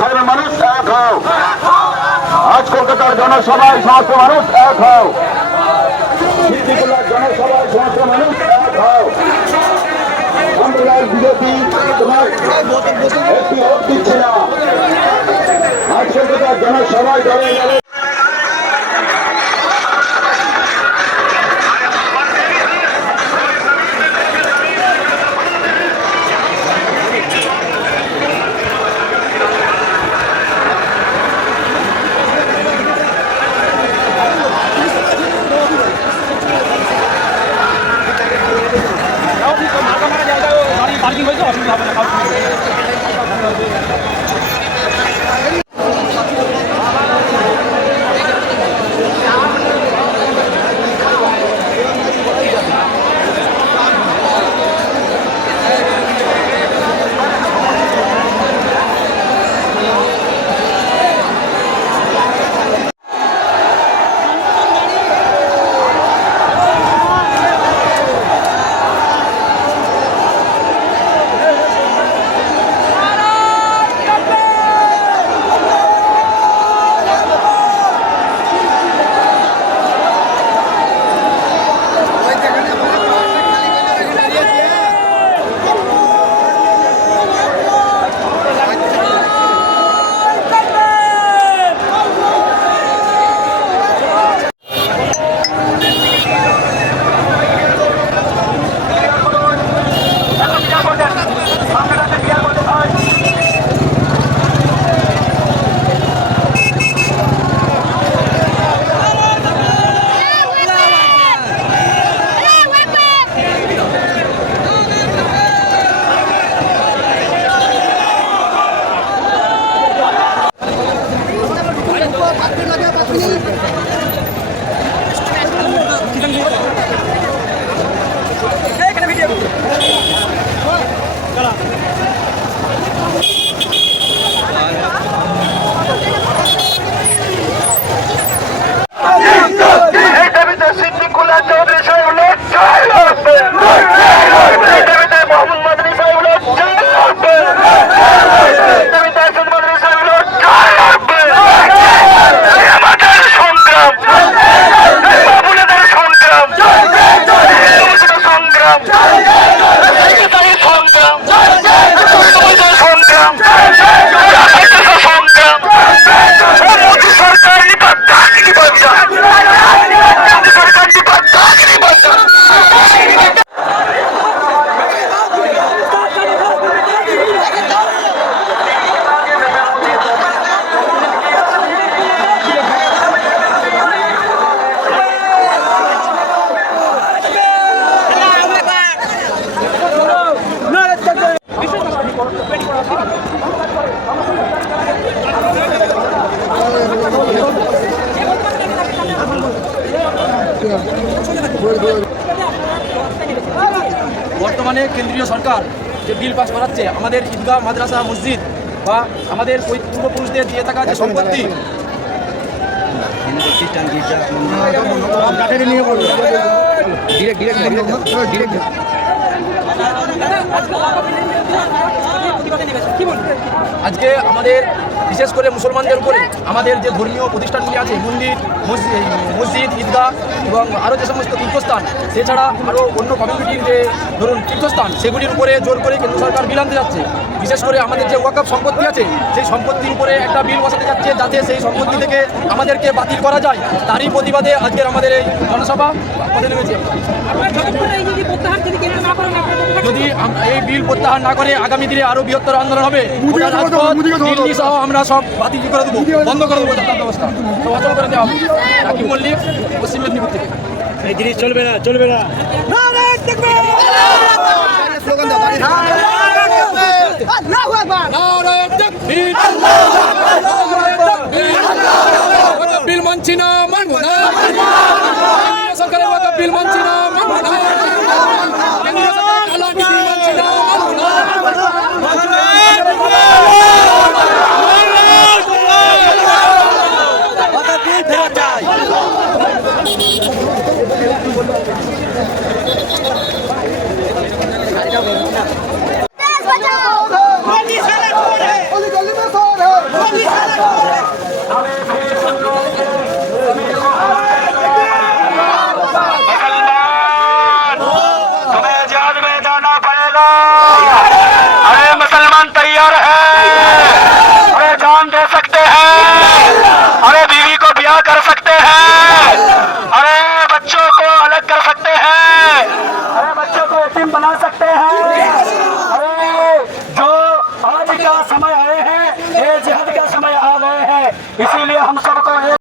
সাধারণ মানুষ এক হও। আজ কলকাতার জনসভায় সমস্ত মানুষ এক হও। জনসভায় সমস্ত মানুষ এক হও। বিজেপি তোমার একটি ভোট দিচ্ছে না। আজ কলকাতার জনসভায় দলে দলে বর্তমানে কেন্দ্রীয় সরকার যে বিল পাস করাচ্ছে আমাদের ঈদগাহ মাদ্রাসা মসজিদ বা আমাদের পূর্বপুরুষদের দিয়ে থাকা যে সম্পত্তি আজকে আমাদের বিশেষ করে মুসলমানদের উপরে আমাদের যে ধর্মীয় প্রতিষ্ঠানগুলি আছে মন্দির মসজিদ ঈদগাহ এবং আরও যে সমস্ত তীর্থস্থান এছাড়া আরও অন্য কমিউনিটির যে ধরুন তীর্থস্থান সেগুলির উপরে জোর করে কেন্দ্র সরকার বিল আনতে যাচ্ছে। বিশেষ করে আমাদের যে ওয়াকফ সম্পত্তি আছে সেই সম্পত্তির উপরে একটা বিল বসাতে যাচ্ছে যাতে সেই সম্পত্তি থেকে আমাদেরকে বাতিল করা যায়। তারই প্রতিবাদে আজকের আমাদের এই জনসভা পথে নেমেছে। যদি এই বিল প্রত্যাহার না করে আগামী দিনে আরো বৃহত্তর আন্দোলন হবে। দিল্লি সহ আমরা সব বাতিল করে দেবো, বন্ধ করে দেবো যাতায়াত ব্যবস্থা সব অচল করে দেওয়া হবে। রাকিব মল্লিক, পশ্চিম মেদিনীপুর থেকে। এই জিনিস চলবে না, চলবে না।